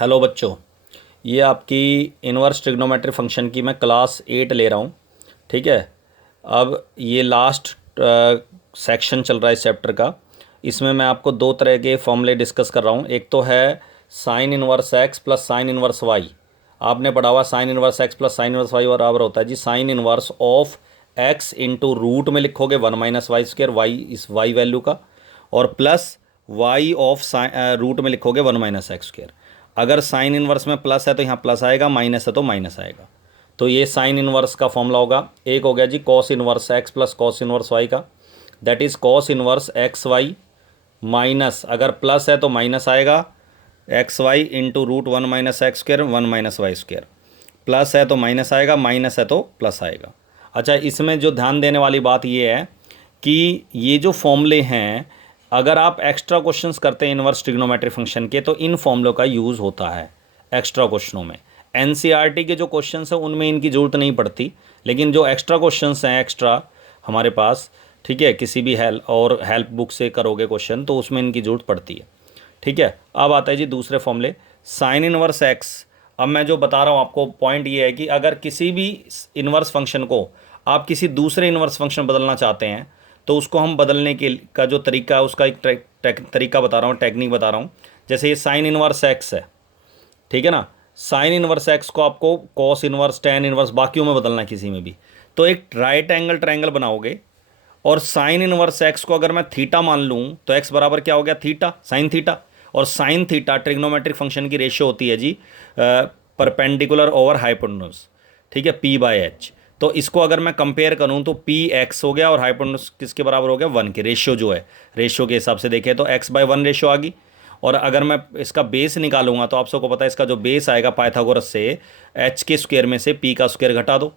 Hello बच्चों, ये आपकी इनवर्स ट्रिग्नोमेट्री फंक्शन की मैं क्लास 8 ले रहा हूँ। ठीक है। अब ये लास्ट सेक्शन चल रहा है इस चैप्टर का। इसमें मैं आपको दो तरह के फॉर्मूले डिस्कस कर रहा हूँ। एक तो है sine inverse x plus sine inverse y. आपने पढ़ा हुआ sine inverse x plus sine inverse y बराबर होता है जी sine inverse of x into root में लिखोगे 1 - y², वाई इस वाई वैल्यू का, और प्लस वाई ऑफ रूट में लिखोगे 1 - x²। अगर साइन इनवर्स में प्लस है तो यहाँ प्लस आएगा, माइनस है तो माइनस आएगा। तो ये साइन इनवर्स का फॉर्मूला होगा। एक हो गया जी cos inverse x plus cos inverse y का, that is cos inverse x y minus, अगर प्लस है तो माइनस आएगा, x y into root 1 - x², 1 - y²। Plus है तो माइनस आएगा, माइनस है तो प्लस आएगा। अच्छा, इसमें जो ध्यान देने वाली बात ये है कि ये जो फॉर्मूले हैं, अगर आप एक्स्ट्रा क्वेश्चंस करते हैं इनवर्स ट्रिग्नोमेट्री फंक्शन के, तो इन फॉर्मूलों का यूज़ होता है एक्स्ट्रा क्वेश्चनों में। एनसीईआरटी के जो क्वेश्चंस हैं उनमें इनकी ज़रूरत नहीं पड़ती, लेकिन जो एक्स्ट्रा क्वेश्चंस हैं एक्स्ट्रा हमारे पास, ठीक है, किसी भी हेल्प बुक से करोगे क्वेश्चन तो उसमें इनकी ज़रूरत पड़ती है। ठीक है। अब आता है जी दूसरे फॉर्मूले, साइन इनवर्स एक्स। अब मैं जो बता रहा हूँ आपको पॉइंट ये है कि अगर किसी भी इनवर्स फंक्शन को आप किसी दूसरे इनवर्स फंक्शन बदलना चाहते हैं तो उसको हम बदलने के का जो तरीका है उसका एक तरीका बता रहा हूँ, टेक्निक बता रहा हूँ। जैसे ये साइन इनवर्स एक्स है, ठीक है ना। साइन इनवर्स एक्स को आपको कॉस इनवर्स, टेन इनवर्स, बाकियों में बदलना है किसी में भी, तो एक राइट एंगल ट्रायंगल बनाओगे, और साइन इनवर्स एक्स को अगर मैं थीटा मान लूँ तो एक्स बराबर क्या हो गया, थीटा, साइन थीटा। और साइन थीटा ट्रिग्नोमेट्रिक फंक्शन की रेशियो होती है जी परपेंडिकुलर ओवर हाइपोटेन्यूज, ठीक है, पी बाय एच। तो इसको अगर मैं कंपेयर करूं तो पी एक्स हो गया और हाइपोटेन्यूज किसके बराबर हो गया, 1 के। रेशियो जो है, रेशियो के हिसाब से देखें तो x/1 रेशियो आ गई। और अगर मैं इसका बेस निकालूंगा तो आप सबको पता है इसका जो बेस आएगा पाइथागोरस से, एच के स्क्वायर में से पी का स्क्वायर घटा दो,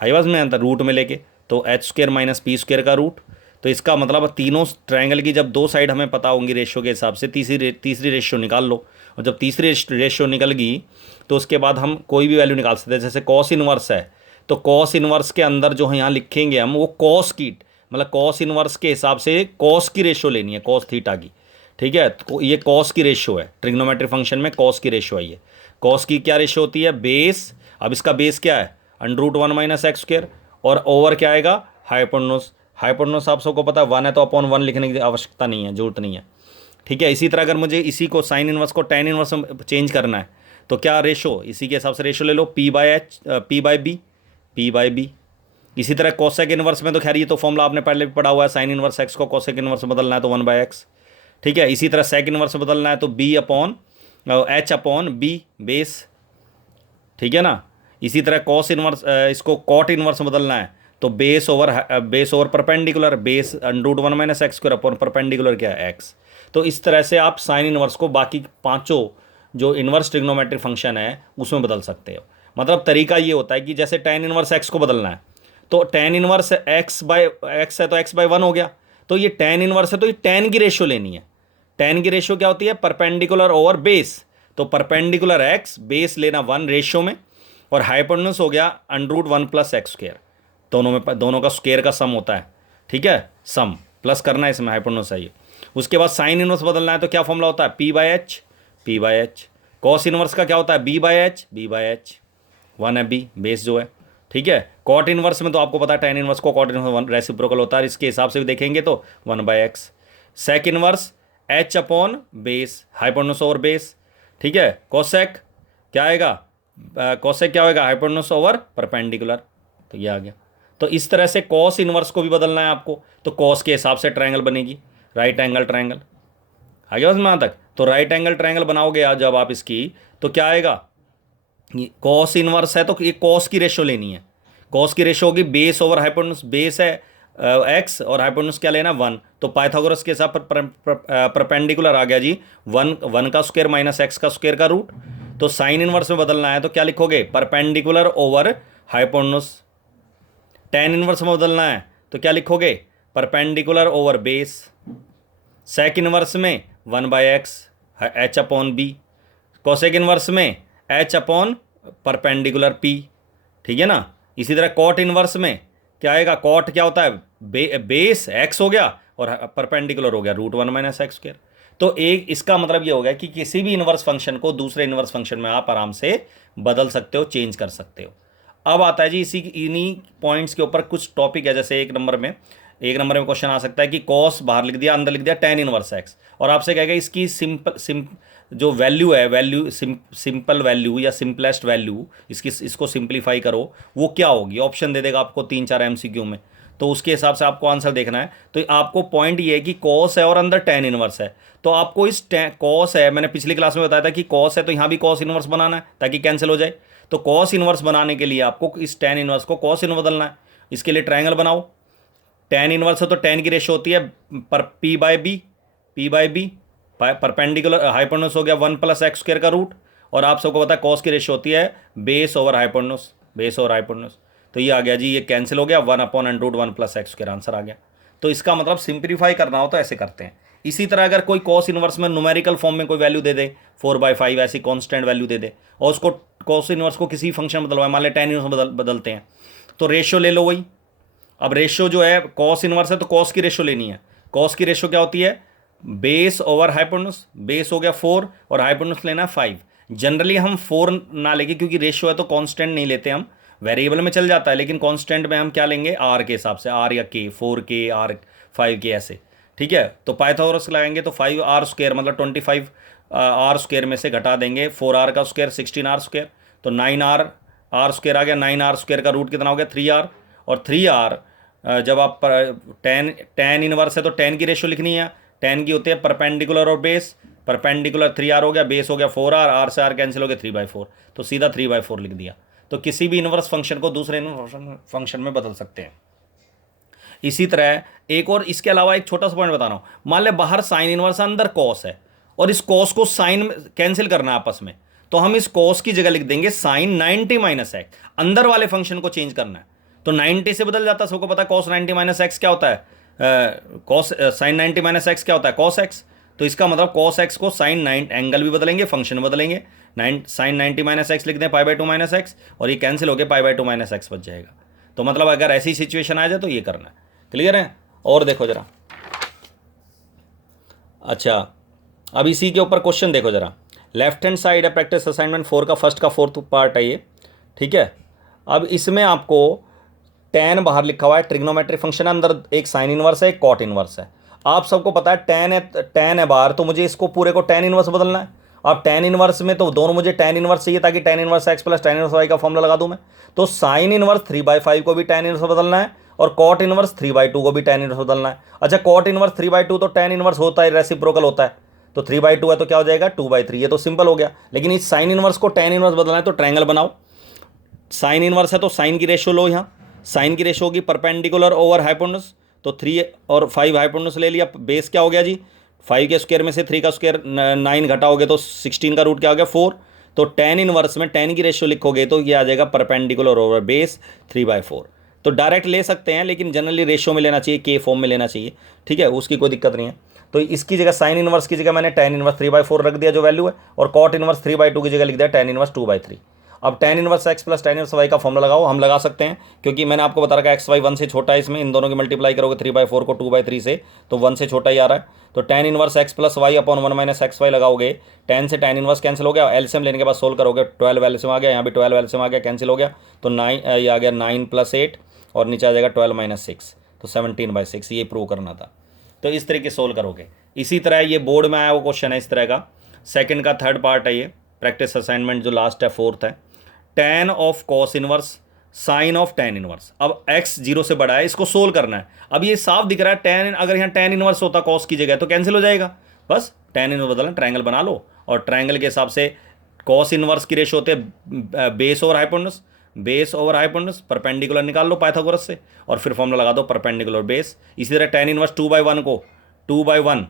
आई बात में अंतर, रूट में लेके, तो h² माइनस पी स्क्वायर का रूट। तो इसका मतलब तीनों ट्रायंगल की जब दो साइड हमें पता होंगी रेशियो के हिसाब से, तीसरी रेशियो निकाल लो। और जब तीसरी रेशियो निकल गई तो उसके बाद हम कोई भी वैल्यू निकाल सकते हैं। जैसे कॉस इनवर्स है तो कॉस इनवर्स के अंदर जो है यहाँ लिखेंगे हम, वो कॉस की, मतलब कॉस इनवर्स के हिसाब से कॉस की रेशियो लेनी है, कॉस थीटा की। ठीक है, तो ये कॉस की रेशियो है, ट्रिग्नोमेट्री फंक्शन में कॉस की रेशियो आई है। कॉस की क्या रेशियो होती है, बेस। अब इसका बेस क्या है, √1 - x², और ओवर क्या आएगा, हाइपोटेन्यूज। हाइपोटेन्यूज आप सबको पता है 1 है, तो अपॉन 1 लिखने की आवश्यकता नहीं है, जरूरत नहीं है। ठीक है। इसी तरह अगर मुझे इसी को साइन इनवर्स को टेन इनवर्स में चेंज करना है तो क्या रेशो, इसी के हिसाब से रेशो ले लो, पी बाय बी। इसी तरह कोसेक इनवर्स में तो खैर ये तो फॉर्मूला आपने पहले भी पढ़ा हुआ है, साइन इनवर्स एक्स को कोसेक इनवर्स में बदलना है तो 1/x। ठीक है। इसी तरह सेक इनवर्स में बदलना है तो H/B बेस, ठीक है ना। इसी तरह कॉस इनवर्स, इसको कॉट इनवर्स में बदलना है तो base over perpendicular, base √1 - x² upon perpendicular क्या है, x। तो इस तरह से आप साइन इनवर्स को बाकी पांचों जो इनवर्स ट्रिग्नोमेट्रिक फंक्शन है उसमें बदल सकते हो। मतलब तरीका ये होता है कि जैसे टेन इनवर्स एक्स को बदलना है तो टेन इनवर्स x/x है तो x/1 हो गया, तो ये टेन इनवर्स है तो ये टेन की रेशियो लेनी है। टेन की रेशियो क्या होती है, परपेंडिकुलर ओवर बेस। तो परपेंडिकुलर एक्स, बेस लेना 1 रेशियो में, और हाइपोटेन्यूज हो गया √1 + x²। दोनों का स्क्वायर का सम होता है, ठीक है, सम प्लस करना है इसमें, हाइपोटेन्यूज चाहिए। उसके बाद साइन इनवर्स बदलना है तो क्या फॉर्मूला होता है, p/h। कॉस इनवर्स का क्या होता है, b/h। 1 है b बेस जो है, ठीक है। कॉट इनवर्स में तो आपको पता है टेन इनवर्स को कॉट इनवर्स रेसिप्रोकल होता है, इसके हिसाब से भी देखेंगे तो 1/x। सेक इनवर्स h/बेस, हाइपोटेन्यूज ओवर बेस, ठीक है। कोसेक क्या आएगा, कोसेक क्या होगा, हाइपोटेन्यूज ओवर परपेंडिकुलर, तो ये आ गया। तो इस तरह से कॉस इनवर्स को भी बदलना है आपको, तो कॉस के हिसाब से ट्रायंगल बनेगी, राइट एंगल ट्रायंगल। आ गया उसमें यहाँ तक। तो राइट एंगल ट्रायंगल बनाओगे आज जब आप इसकी, तो क्या आएगा, कॉस इनवर्स है तो ये कॉस की रेशियो लेनी है। कॉस की रेशियो होगी बेस ओवर हाइपोटेन्यूज, बेस है एक्स और हाइपोटेन्यूज क्या लेना, 1। तो पाइथागोरस के हिसाब पर परपेंडिकुलर आ गया जी 1 का स्क्वायर माइनस एक्स का स्क्वायर का रूट। तो साइन इनवर्स में बदलना है तो क्या लिखोगे, perpendicular over hypotenuse. Tan inverse में बदलना है तो क्या लिखोगे, perpendicular over base. Sec inverse में 1/x, h/b। कोसेक इनवर्स में h/ परपेंडिकुलर p, ठीक है ना। इसी तरह कॉट इनवर्स में क्या आएगा, कॉट क्या होता है, बेस x हो गया और परपेंडिकुलर हो गया √1 - x²। तो एक इसका मतलब ये हो गया कि किसी भी इनवर्स फंक्शन को दूसरे इनवर्स फंक्शन में आप आराम से बदल सकते हो, चेंज कर सकते हो। अब आता है जी इसी इन्हीं पॉइंट्स के ऊपर कुछ टॉपिक है, जैसे एक नंबर में क्वेश्चन आ सकता है कि कॉस बाहर लिख दिया, अंदर लिख दिया tan इनवर्स एक्स, और आपसे कहेगा इसकी जो वैल्यू है, सिंपल वैल्यू या सिंपलेस्ट वैल्यू, इसको सिंप्लीफाई करो, वो क्या होगी। ऑप्शन दे देगा आपको 3-4 MCQ में, तो उसके हिसाब से आपको आंसर देखना है। तो आपको पॉइंट ये है कि कॉस है और अंदर tan इनवर्स है, तो आपको इस कॉस है, मैंने पिछली क्लास में बताया था कि कॉस है तो यहाँ भी कॉस इनवर्स बनाना है ताकि कैंसिल हो जाए। तो कॉस इनवर्स बनाने के लिए आपको इस tan इनवर्स को कॉस इन बदलना है। इसके लिए ट्रायंगल बनाओ, tan इनवर्स है तो tan की रेशो होती है पर P/B, परपेंडिकुलर हाइपोटेन्यूज हो गया 1+x² का रूट, और आप सबको पता है कॉस की रेशो होती है बेस ओवर हाइपोटेन्यूज। तो ये आ गया जी, ये कैंसिल हो गया, 1/√1+x² आंसर आ गया। तो इसका मतलब सिंप्लीफाई करना हो तो ऐसे करते हैं। इसी तरह अगर कोई कॉस इनवर्स में न्यूमेरिकल फॉर्म में कोई वैल्यू दे दे 4/5 ऐसी कांस्टेंट वैल्यू दे दे, और उसको कॉस इनवर्स को किसी फंक्शन में बदलवाए, मान ले tan इनवर्स बदलते हैं, तो रेशियो ले लो वही। अब रेशियो जो है कॉस इनवर्स है तो कॉस की रेशियो लेनी है। कॉस की रेशियो क्या होती है, बेस ओवर हाइपोटेन्यूज, बेस हो गया 4 और हाइपोटेन्यूज लेना है 5। जनरली हम 4 ना लेंगे क्योंकि रेशियो है तो कांस्टेंट नहीं लेते हम, वेरिएबल में चल जाता है, लेकिन कांस्टेंट में हम क्या लेंगे, आर के हिसाब से, आर या के, 4K, आर 5K ऐसे, ठीक है। तो पाइथागोरस लगाएंगे तो 5r² मतलब 25 r² में से घटा देंगे 4r का स्क्वायर 16r², तो 9r² आ गया। 9r² का रूट कितना हो गया 3r, और 3r जब आप tan इनवर्स है तो tan की रेशियो लिखनी है, tan की होती है परपेंडिकुलर और बेस, परपेंडिकुलर 3r हो गया, बेस हो गया 4r, r से r कैंसिल हो गया 3/4, तो सीधा 3/4 लिख दिया। तो किसी भी इनवर्स फंक्शन को दूसरे इनवर्स फंक्शन में बदल सकते हैं। इसी तरह एक और इसके अलावा एक छोटा सा पॉइंट बता रहा हूं, मान ले बाहर साइन इनवर्स अंदर कॉस है, और इस कॉस को साइन कैंसिल करना है आपस में, तो हम इस कॉस की जगह लिख देंगे साइन 90 - x, अंदर वाले फंक्शन को चेंज करना है तो 90 से बदल जाता है। सबको पता है कॉस 90 - x क्या होता है, कॉस साइन 90 - x क्या होता है, कॉस x। तो इसका मतलब कॉस x को साइन 9, एंगल भी बदलेंगे, फंक्शन बदलेंगे, साइन 90 - x लिख दें π/2 - x, और ये कैंसिल हो गया π/2 - x बच जाएगा। तो मतलब अगर ऐसी सिचुएशन आ जाए तो ये करना है। क्लियर है। और देखो जरा, अच्छा अब इसी के ऊपर क्वेश्चन देखो जरा, लेफ्ट हैंड साइड है प्रैक्टिस असाइनमेंट 4 का फर्स्ट का 4th पार्ट है ये, ठीक है। अब इसमें आपको tan बाहर लिखा हुआ है, ट्रिग्नोमेट्री फंक्शन है, अंदर एक साइन इनवर्स है, एक कॉट इनवर्स है। आप सबको पता है tan है बाहर, तो मुझे इसको पूरे को tan इनवर्स बदलना है। अब tan इनवर्स में तो दोनों मुझे tan इनवर्स चाहिए ताकि tan inverse x + tan inverse y का फॉर्मूला लगा दूं मैं। तो साइन इनवर्स 3/5 को भी tan इनवर्स बदलना है, और कॉट इनवर्स 3/2 को भी tan इनवर्स बदलना है। अच्छा कॉट इनवर्स 3/2 तो tan इनवर्स होता है, रेसिप्रोकल होता है, तो 3/2 है तो क्या हो जाएगा 2/3, ये तो सिंपल हो गया। लेकिन इस साइन इनवर्स को tan इनवर्स बदलना है तो ट्रायंगल बनाओ। साइन इनवर्स है तो साइन की रेशियो लो, यहाँ साइन की रेशियो होगी परपेंडिकुलर ओवर हाइपोटेन्यूज, तो 3 और 5 हाइपोटेन्यूज ले लिया, बेस क्या हो गया जी 5 के स्क्वायर में से 3 का स्क्वायर 9 घटाओगे तो 16 का रूट क्या हो गया 4, तो tan इनवर्स में tan की रेशियो लिखोगे तो ये आ जाएगा परपेंडिकुलर ओवर बेस 3/4। तो डायरेक्ट ले सकते हैं लेकिन जनरली रेशियो में लेना चाहिए, के फॉर्म में लेना चाहिए, ठीक है, उसकी कोई दिक्कत नहीं है। तो इसकी जगह साइन इनवर्स की जगह मैंने tan इनवर्स 3/4 रख दिया जो वैल्यू है, और कॉट इनवर्स 3/2 की जगह लिख दिया tan इनवर्स 2/3। अब tan inverse x + tan inverse y का फॉर्मूला लगाओ, हम लगा सकते हैं क्योंकि मैंने आपको बता रखा है xy 1 से छोटा है, इसमें इन दोनों की मल्टीप्लाई करोगे 3/4 को 2/3 से तो 1 से छोटा ही आ रहा है। तो tan inverse x + y/1 - xy लगाओगे, tan से tan इनवर्स कैंसिल हो गया, एलसीएम लेने के बाद सोल्व करोगे 12 एलसीएम आ गया, यहाँ भी 12 एलसीएम आ गया, कैंसिल हो गया, तो 9 ये आ गया 9 + 8 और नीचे आ जाएगा 12 - 6, तो 17/6, ये प्रूव करना था। तो इस तरीके सोल्व करोगे। इसी तरह ये बोर्ड में आया वो क्वेश्चन है इस तरह का, सेकंड का 3rd पार्ट है ये प्रैक्टिस असाइनमेंट जो लास्ट है 4th है, tan of cos inverse sine of tan inverse. अब x 0 से बड़ा है, इसको सोल्व करना है। अब ये साफ दिख रहा है tan, अगर यहाँ tan इनवर्स होता कॉस की जगह तो कैंसिल हो जाएगा, बस tan इनवर्स बदलना, ट्रायंगल बना लो, और ट्रायंगल के हिसाब से कॉस इनवर्स की रेशियो होते हैं बेस ओवर हाइपोटेन्यूज, परपेंडिकुलर निकाल लो पाइथागोरस से, और फिर फॉर्मूला लगा दो परपेंडिकुलर बेस। इसी तरह tan इनवर्स 2/1 को 2/1,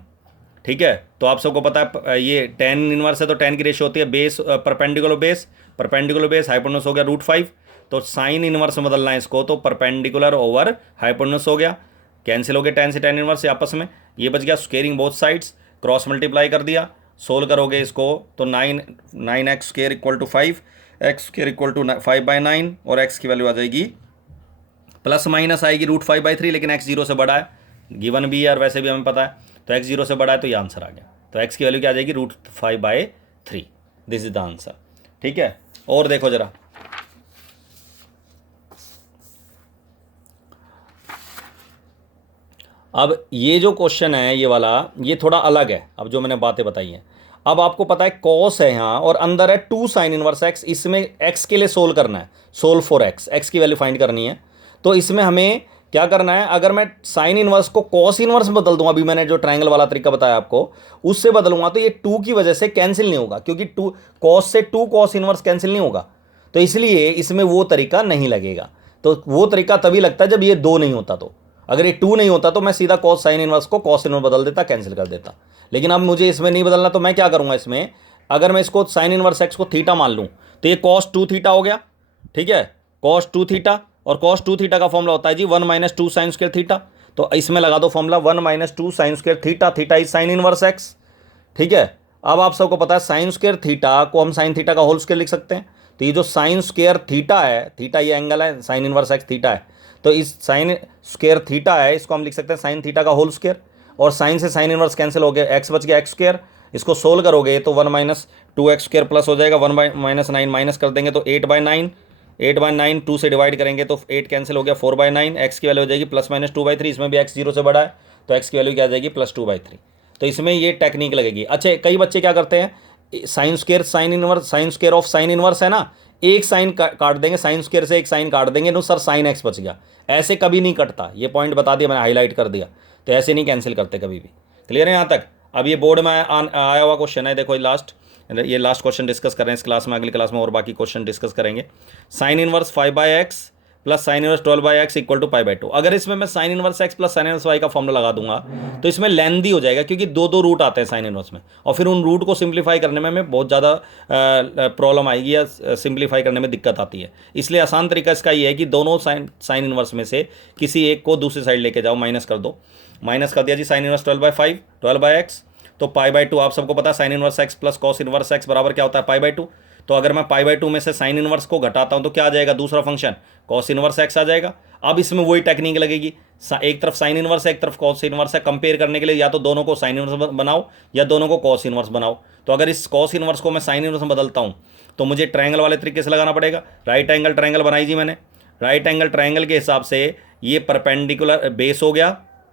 ठीक है, तो आप सबको पता है ये tan इनवर्स है तो tan की रेशियो होती है बेस परपेंडिकुलर बेस हाइपोटेन्यूज हो गया √5, तो साइन इनवर्स में बदलना है इसको, तो परपेंडिकुलर ओवर हाइपोटेन्यूज हो गया, कैंसिल हो गया tan से tan इनवर्स आपस में, ये बच गया squaring both sides, cross multiply कर दिया, सोल्व करोगे इसको तो 9x² = 5, x² = 5/9, और x की वैल्यू आ जाएगी प्लस माइनस आएगी √5/3, लेकिन x 0 से बड़ा है, गिवन भी है और वैसे भी हमें पता है, तो x 0 से बड़ा है तो ये आंसर आ गया। तो x की वैल्यू क्या आ जाएगी √5/3। This is the answer. ठीक है, और देखो जरा, अब ये जो क्वेश्चन है ये वाला, ये थोड़ा अलग है। अब जो मैंने बातें बताई हैं, अब आपको पता है कॉस है यहाँ और अंदर है 2 sin इनवर्स x। इसमें x के लिए सोल्व करना है, सोल्व फॉर x की वैल्यू फाइंड करनी है। तो इसमें हमें क्या करना है, अगर मैं साइन इनवर्स को कॉस इनवर्स में बदल दूंगा, अभी मैंने जो ट्रायंगल वाला तरीका बताया आपको उससे बदलूंगा, तो ये 2 की वजह से कैंसिल नहीं होगा, क्योंकि 2 कॉस से 2 कॉस इनवर्स कैंसिल नहीं होगा। तो इसलिए इसमें वो तरीका नहीं लगेगा। तो वो तरीका तभी लगता है जब ये 2 नहीं होता। तो अगर ये 2 नहीं होता तो मैं सीधा कॉस साइन इनवर्स को कॉस इनवर्स बदल देता, कैंसिल कर देता। लेकिन अब मुझे इसमें नहीं बदलना, तो मैं क्या करूंगा, इसमें अगर मैं इसको साइन इनवर्स एक्स को थीटा मान लूं तो ये cos 2 थीटा हो गया। ठीक है, cos 2 थीटा, और cos 2 थीटा का फॉर्मूला होता है जी 1 - 2 sin स्क्वायर थीटा। तो इसमें लगा दो formula 1 - 2 sin square theta, theta is sine inverse x. ठीक है, अब आप सबको पता है साइन स्क्वायर थीटा को हम साइन थीटा का होल स्क्वायर लिख सकते हैं। तो ये जो साइन स्क्वायर थीटा है, थीटा ये एंगल है, साइन इनवर्स एक्स थीटा है, तो इस साइन स्क्वायर थीटा है, इसको हम लिख सकते हैं साइन थीटा का होल स्क्वायर। और साइन से साइन इनवर्स कैंसिल हो गया, एक्स बच गया एक्स स्क्वायर। इसको सोल्व करोगे तो 1 - 2x स्क्वायर प्लस हो जाएगा, 1/-9 माइनस कर देंगे तो 8/9, 8/9 2 से डिवाइड करेंगे तो 8 कैंसिल हो गया, 4/9। एक्स की वैल्यू हो जाएगी +-2/3। इसमें भी x 0 से बड़ा है तो x की वैल्यू क्या आ जाएगी +2/3। तो इसमें ये टेक्निक लगेगी। अच्छा, कई बच्चे क्या करते हैं, sine square sine inverse, sine square of sine inverse है ना, एक साइन काट देंगे, साइन स्क्वायर से एक साइन काट देंगे, नो सर साइन एक्स बच गया। ऐसे कभी नहीं कटता, ये पॉइंट बता दिया मैंने, हाईलाइट कर दिया। तो ऐसे नहीं कैंसिल करते कभी भी। क्लियर है यहाँ तक? अब ये बोर्ड में आया हुआ क्वेश्चन है, देखो ये लास्ट क्वेश्चन डिस्कस कर रहे हैं इस क्लास में, अगली क्लास में और बाकी क्वेश्चन डिस्कस करेंगे। Sine inverse 5/x plus sine inverse 12/x equal to π/2। अगर इसमें मैं sine inverse x plus sine inverse y का फॉर्मूला लगा दूंगा तो इसमें लेंदी हो जाएगा, क्योंकि दो रूट आते हैं साइन इनवर्स में, और फिर उन रूट को सिंप्लीफाई करने में हमें बहुत ज़्यादा प्रॉब्लम आएगी या सिंप्लीफाई करने में दिक्कत आती है। इसलिए आसान तरीका इसका ये है कि दोनों साइन इनवर्स में से किसी एक को दूसरी साइड लेके जाओ, माइनस कर दो। माइनस कर दिया जी, साइन इनवर्स 12/5 12/x, तो π/2 आप सबको पता है sine inverse x plus cos inverse x बराबर क्या होता है π/2। तो अगर मैं π/2 में से साइन इनवर्स को घटाता हूं तो क्या आ जाएगा, दूसरा फंक्शन कॉस इनवर्स x आ जाएगा। अब इसमें वही टेक्निक लगेगी, एक तरफ साइन इनवर्स है एक तरफ कॉस इनवर्स है, कंपेयर करने के लिए या तो दोनों को साइन इनवर्स बनाओ या दोनों को कॉस इनवर्स बनाओ। तो अगर इस कॉस इनवर्स को मैं साइन इनवर्स में बदलता हूं तो मुझे ट्रायंगल वाले तरीके से लगाना पड़ेगा। राइट एंगल ट्रायंगल बनाई जी मैंने, राइट एंगल ट्रायंगल के हिसाब से ये परपेंडिकुलर बेस हो गया,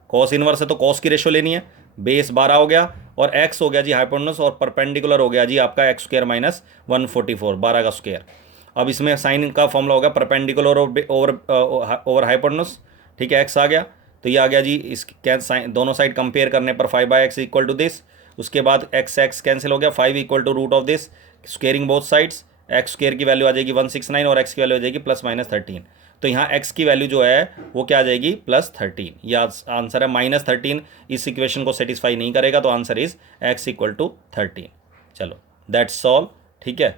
कॉस इनवर्स है तो कॉस की रेशो लेनी है, बेस 12 हो गया, और x हो गया जी हाइपोटेनस, और परपेंडिकुलर हो गया जी आपका x स्क्वायर माइनस 144, 12 का स्क्वायर। अब इसमें साइन का फॉर्मूला होगा परपेंडिकुलर ओवर हाइपोटेनस। ठीक है, x आ गया, तो ये आ गया जी, इस साइन दोनों साइड कंपेयर करने पर 5/x इक्वल टू दिस। उसके बाद x कैंसिल हो गया, 5 equal to root of this, squaring both sides, X square की वैल्यू आ जाएगी 169 और x की वैल्यू आ जाएगी +-13। तो यहाँ x की वैल्यू जो है वो क्या आ जाएगी +13। यह आंसर है -13। इस इक्वेशन को सेटिस्फाई नहीं करेगा, तो आंसर इज x = 13। चलो दैट्स ऑल। ठीक है।